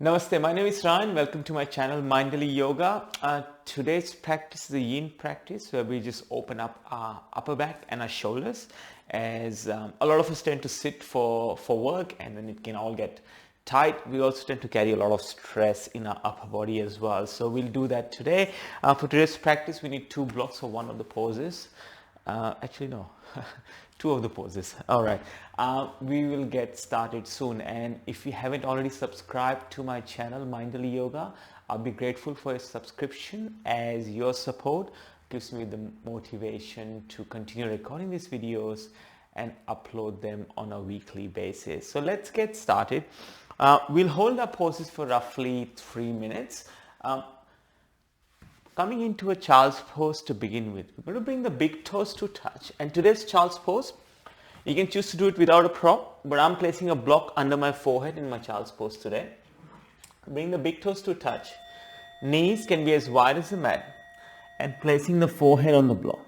Namaste, my name is Ryan. Welcome to my channel Mindfully Yoga. Today's practice is the yin practice where we just open up our upper back and our shoulders as a lot of us tend to sit for work and then it can all get tight. We also tend to carry a lot of stress in our upper body as well. So we'll do that today. For today's practice, we need two blocks for one of the poses. Actually, no, two of the poses. All right. We will get started soon. And if you haven't already subscribed to my channel, Mindfully Yoga, I'll be grateful for your subscription as your support gives me the motivation to continue recording these videos and upload them on a weekly basis. So let's get started. We'll hold our poses for roughly 3 minutes. Coming into a child's pose to begin with, we're going to bring the big toes to touch. And today's child's pose, you can choose to do it without a prop, but I'm placing a block under my forehead in my child's pose today. Bring the big toes to touch. Knees can be as wide as the mat and placing the forehead on the block.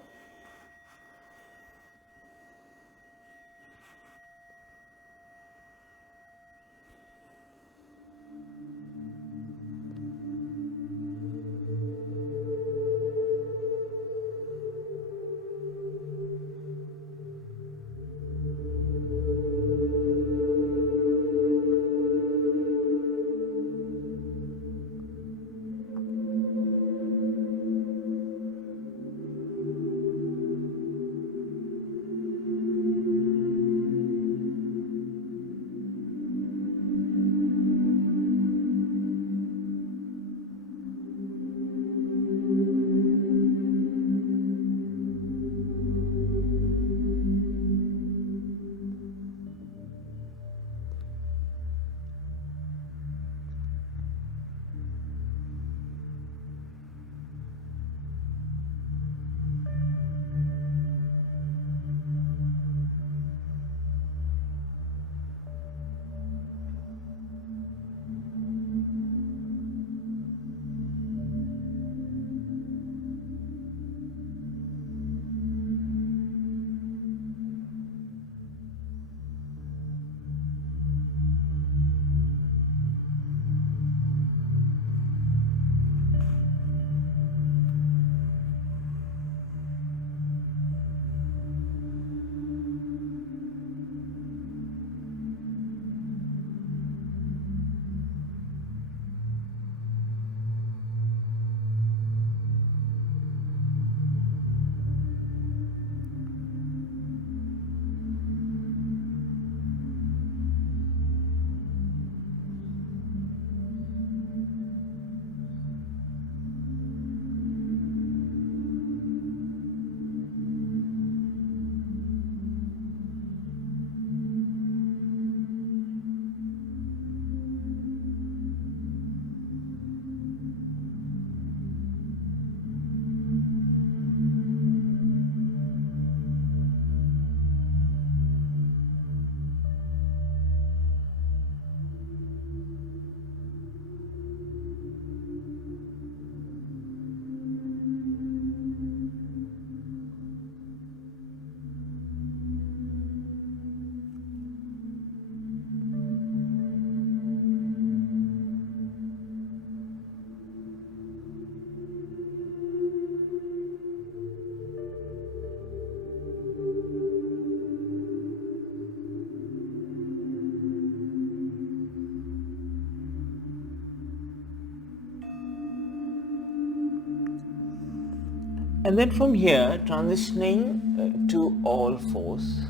And then from here, transitioning to all fours.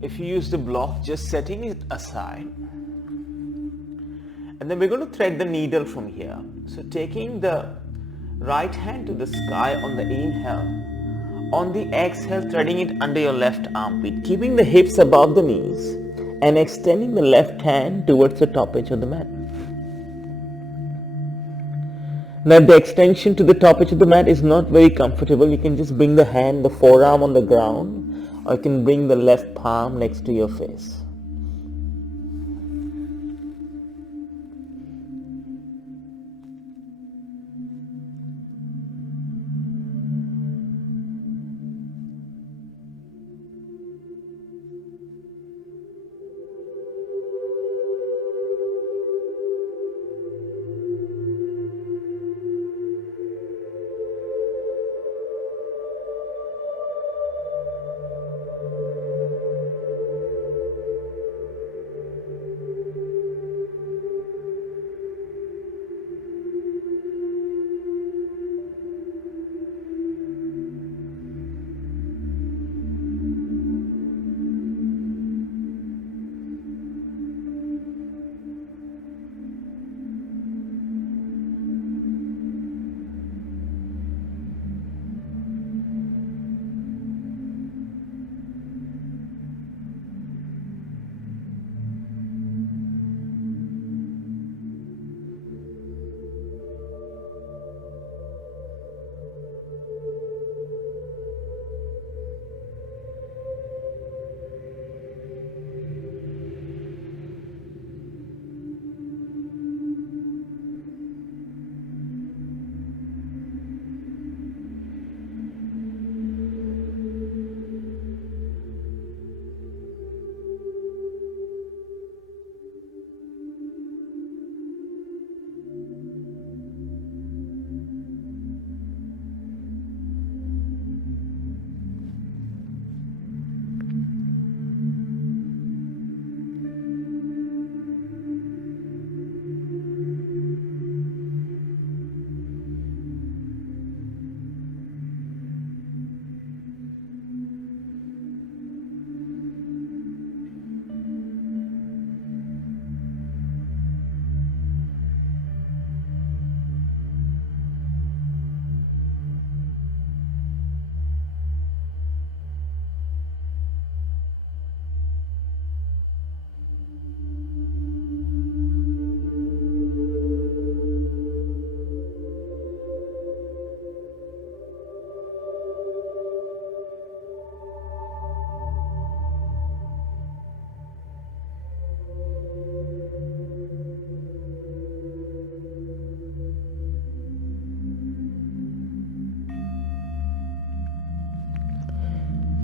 If you use the block, just setting it aside. And then we're going to thread the needle from here. So taking the right hand to the sky on the inhale. On the exhale, threading it under your left armpit, keeping the hips above the knees and extending the left hand towards the top edge of the mat. Now if the extension to the top edge of the mat is not very comfortable, you can just bring the hand, the forearm on the ground, or you can bring the left palm next to your face.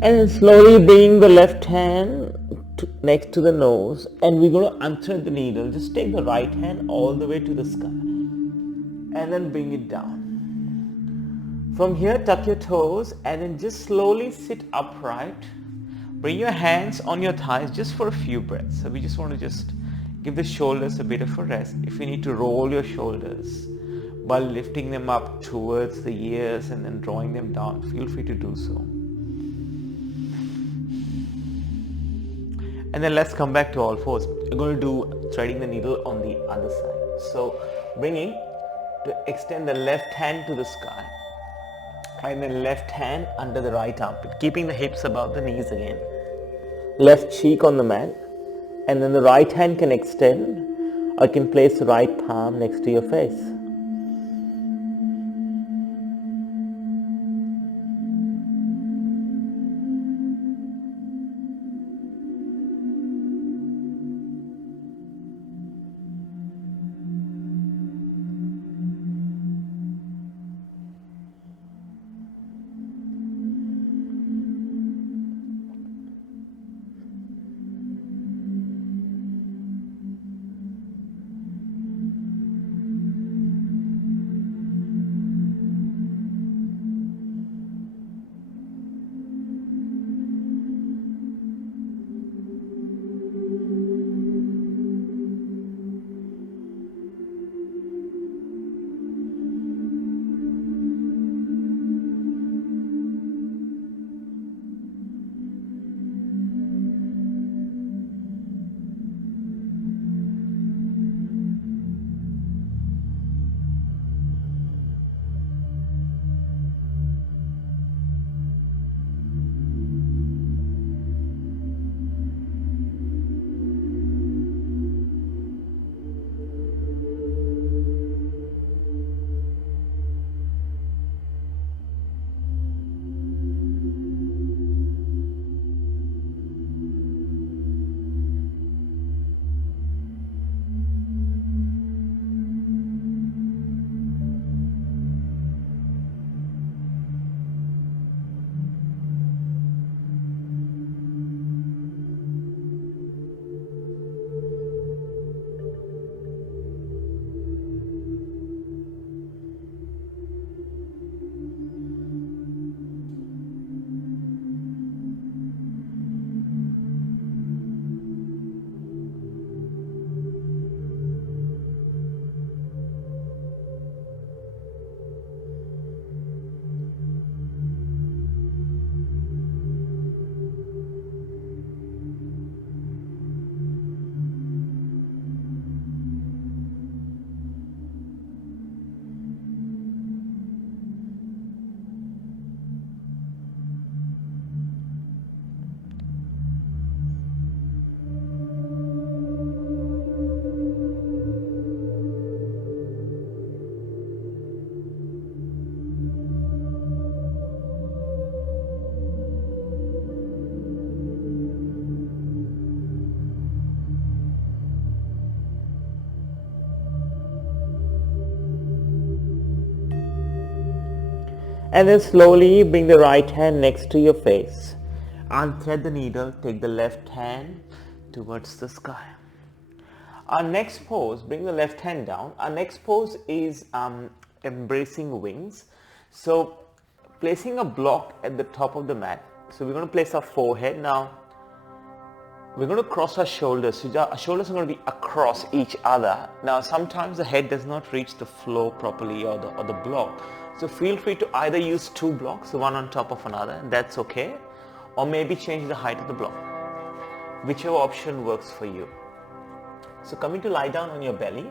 And then slowly bring the left hand next to the nose, and we're going to unthread the needle. Just take the right hand all the way to the sky and then bring it down. From here, tuck your toes and then just slowly sit upright. Bring your hands on your thighs just for a few breaths. So we just want to just give the shoulders a bit of a rest. If you need to roll your shoulders while lifting them up towards the ears and then drawing them down, feel free to do so. And then let's come back to all fours. We're going to do threading the needle on the other side. So bringing to extend the left hand to the sky. And then left hand under the right armpit, keeping the hips above the knees again. Left cheek on the mat, and then the right hand can extend, or can place the right palm next to your face. And then slowly bring the right hand next to your face. Unthread the needle, take the left hand towards the sky. Our next pose, bring the left hand down. Our next pose is embracing wings. So placing a block at the top of the mat. So we're going to place our forehead. Now we're going to cross our shoulders. So our shoulders are going to be across each other. Now sometimes the head does not reach the floor properly or the block. So feel free to either use two blocks, one on top of another, that's okay. Or maybe change the height of the block. Whichever option works for you. So coming to lie down on your belly.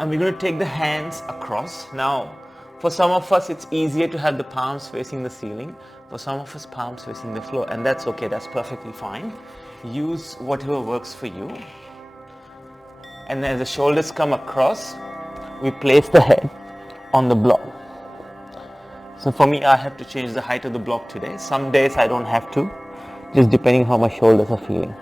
And we're going to take the hands across. Now, for some of us, it's easier to have the palms facing the ceiling. For some of us, palms facing the floor. And that's okay, that's perfectly fine. Use whatever works for you. And as the shoulders come across, we place the head on the block. So for me, I have to change the height of the block today. Some days I don't have to, just depending how my shoulders are feeling.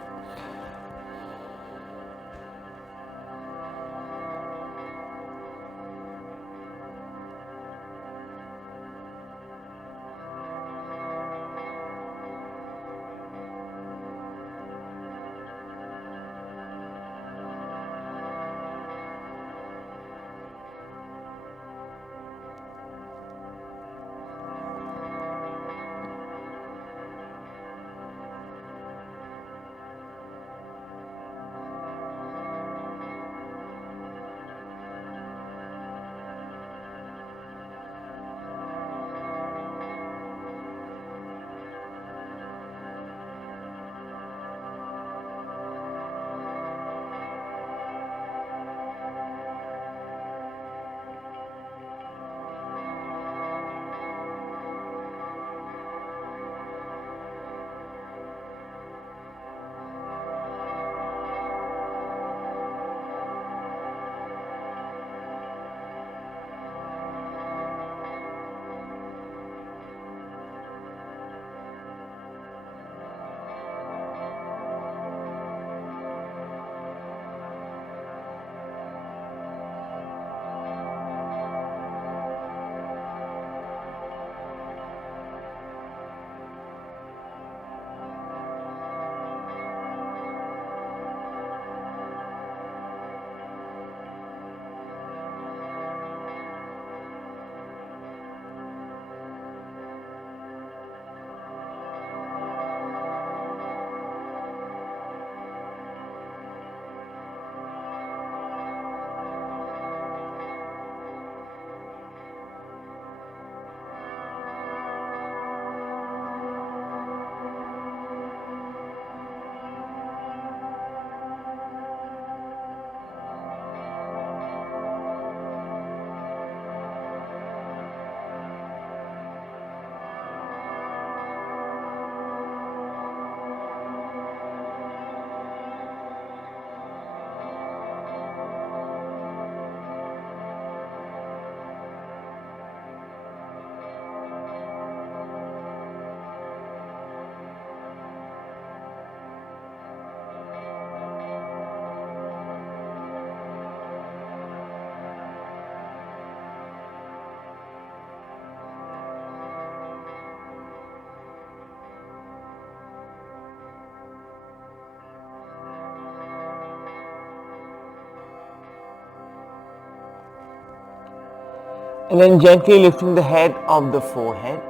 And then gently lifting the head of the forehead,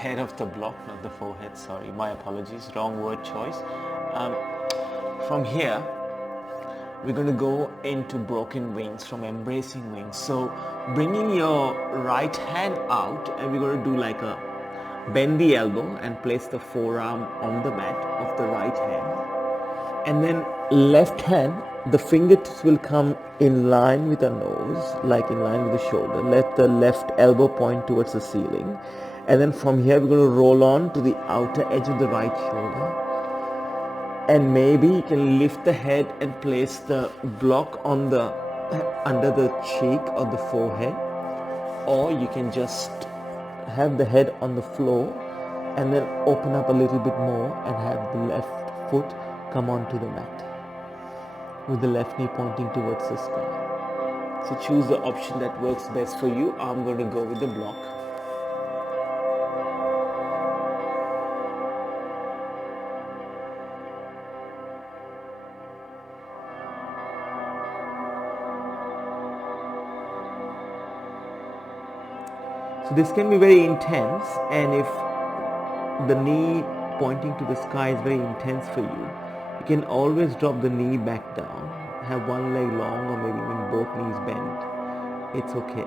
head of the block, not the forehead, sorry, my apologies, wrong word choice. Um, from here, we're going to go into broken wings, from embracing wings. So bringing your right hand out, and we're going to do like a bend the elbow and place the forearm on the mat of the right hand. And then left hand, the fingertips will come in line with the nose, like in line with the shoulder. Let the left elbow point towards the ceiling. And then from here, we're going to roll on to the outer edge of the right shoulder. And maybe you can lift the head and place the block on the under the cheek or the forehead, or you can just have the head on the floor and then open up a little bit more and have the left foot come onto the mat with the left knee pointing towards the sky. So choose the option that works best for you. I'm going to go with the block. So this can be very intense, and if the knee pointing to the sky is very intense for you, you can always drop the knee back down, have one leg long or maybe even both knees bent. It's okay.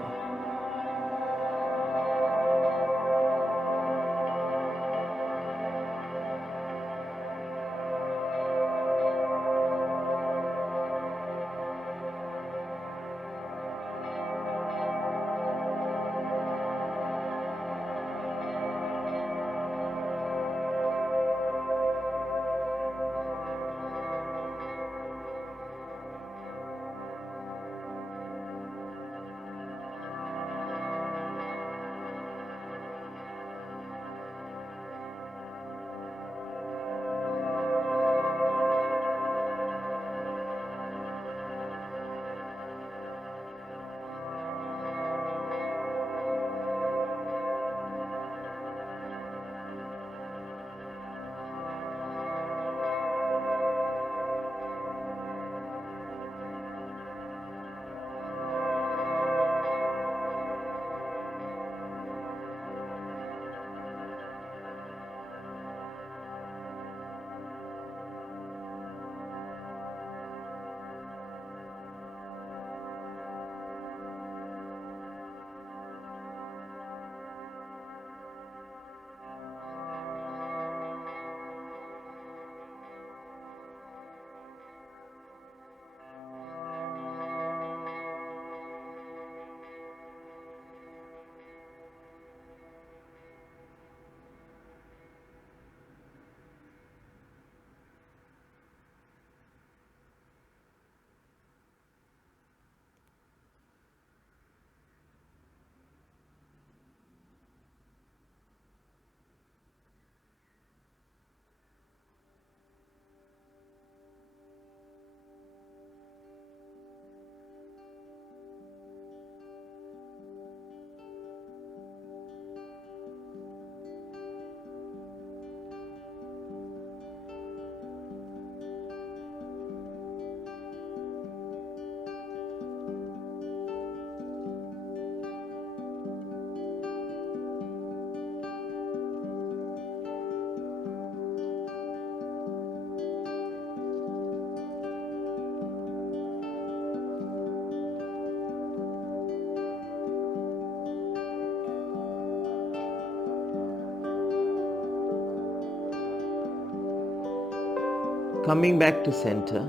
Coming back to center,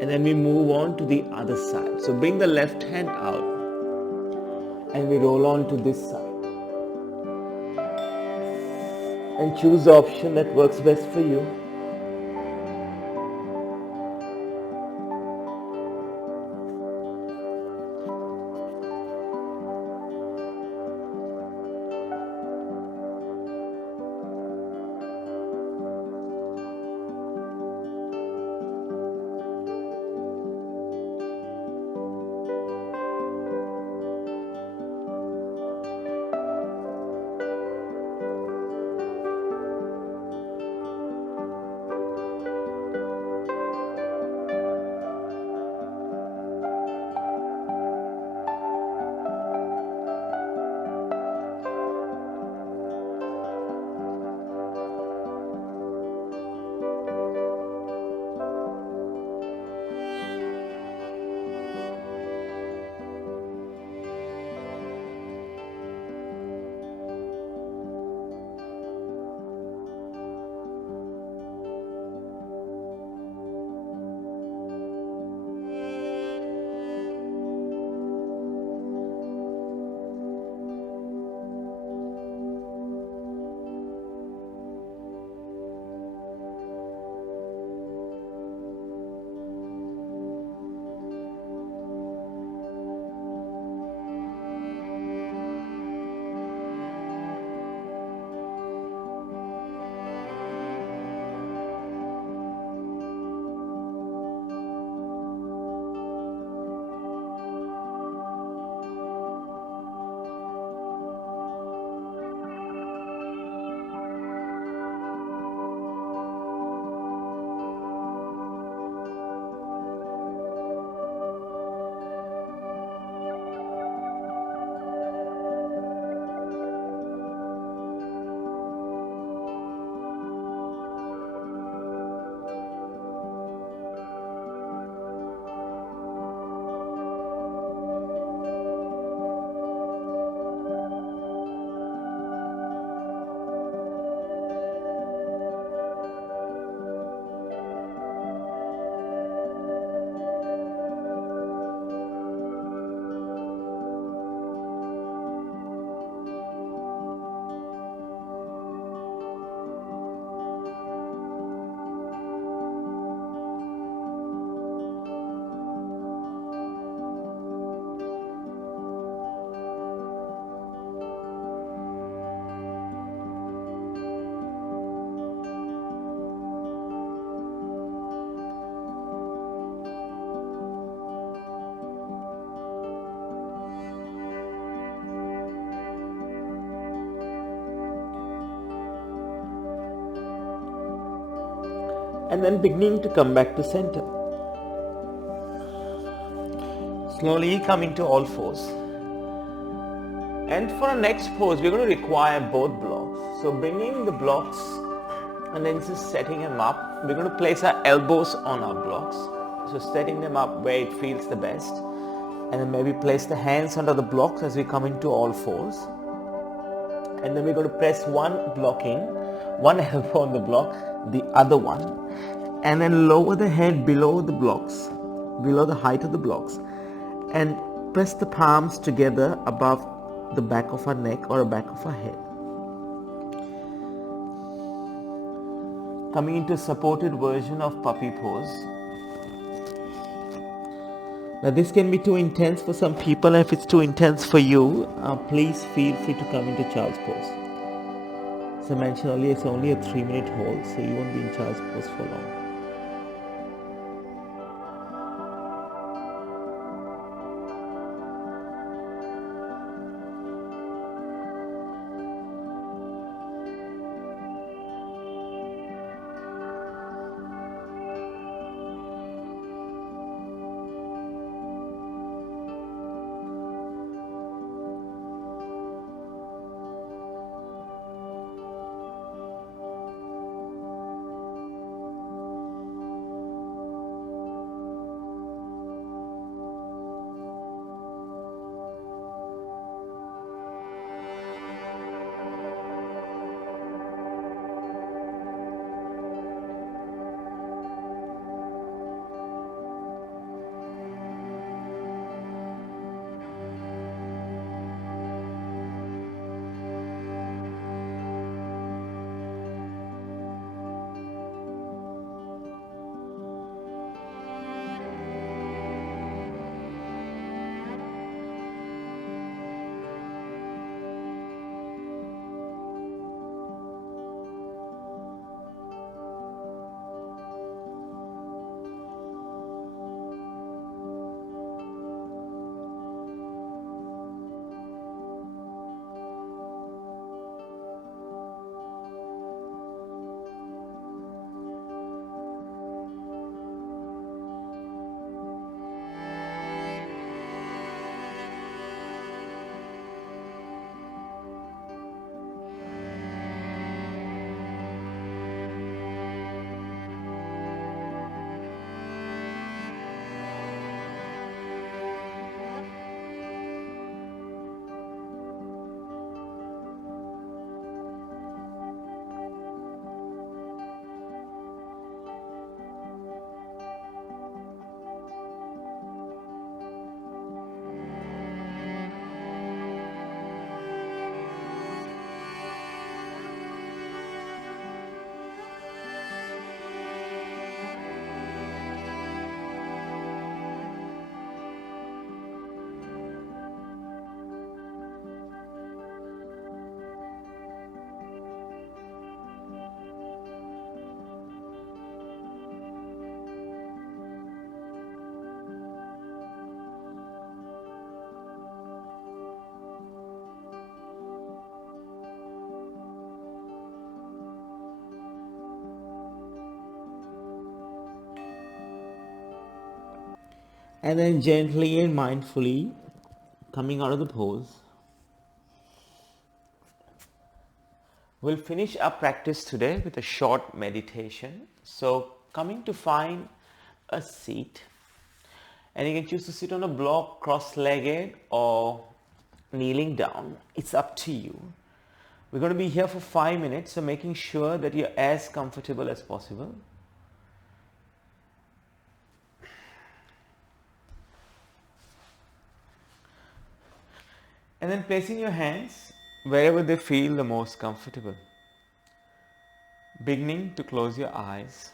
and then we move on to the other side. So bring the left hand out and we roll on to this side and choose the option that works best for you. and then beginning to come back to center. Slowly come into all fours. And for our next pose, we're going to require both blocks. So bringing the blocks and then just setting them up. We're going to place our elbows on our blocks. So setting them up where it feels the best. And then maybe place the hands under the blocks as we come into all fours. And then we're going to press one block in, one elbow on the block, the other one. And then lower the head below the blocks, below the height of the blocks. And press the palms together above the back of our neck or the back of our head. Coming into a supported version of puppy pose. Now this can be too intense for some people. If it's too intense for you, please feel free to come into child's pose. As I mentioned earlier, it's only a 3-minute hold, so you won't be in child's pose for long. And then gently and mindfully coming out of the pose. We'll finish our practice today with a short meditation. So coming to find a seat, and you can choose to sit on a block cross-legged or kneeling down. It's up to you. We're going to be here for 5 minutes, so making sure that you're as comfortable as possible. And then placing your hands wherever they feel the most comfortable. Beginning to close your eyes.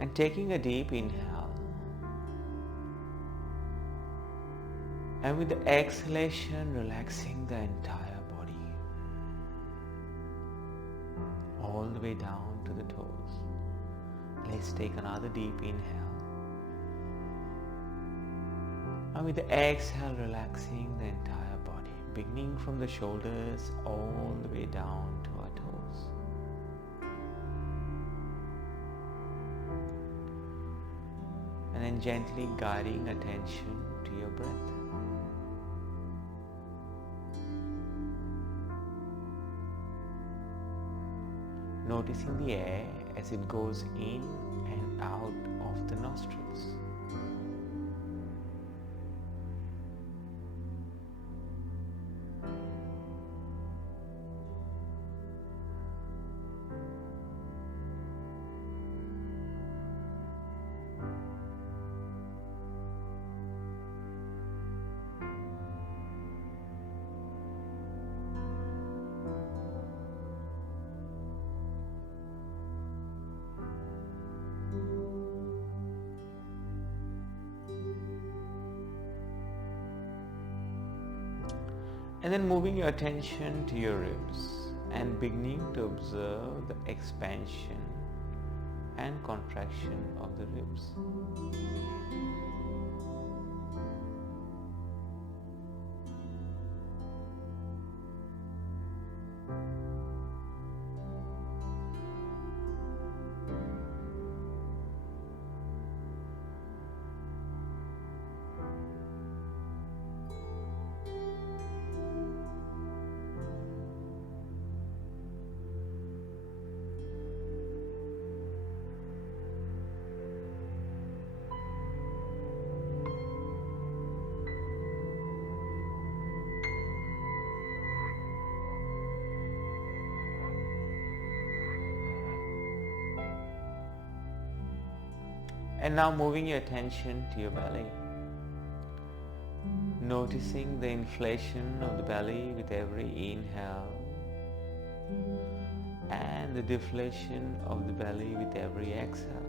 And taking a deep inhale. And with the exhalation, relaxing the entire body. All the way down to the toes. Let's take another deep inhale. And with the exhale, relaxing the entire body, beginning from the shoulders all the way down to our toes. And then gently guiding attention to your breath. Noticing the air as it goes in and out of the nostrils. And then moving your attention to your ribs and beginning to observe the expansion and contraction of the ribs. And now moving your attention to your belly. Noticing the inflation of the belly with every inhale and the deflation of the belly with every exhale.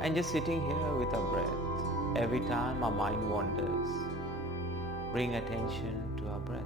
And just sitting here with our breath, every time our mind wanders, bring attention to our breath.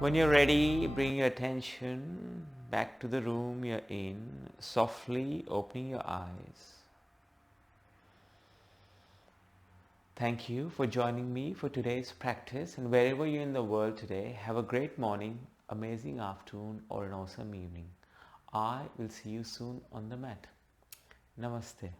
When you're ready, bring your attention back to the room you're in, softly opening your eyes. Thank you for joining me for today's practice, and wherever you're in the world today, have a great morning, amazing afternoon, or an awesome evening. I will see you soon on the mat. Namaste.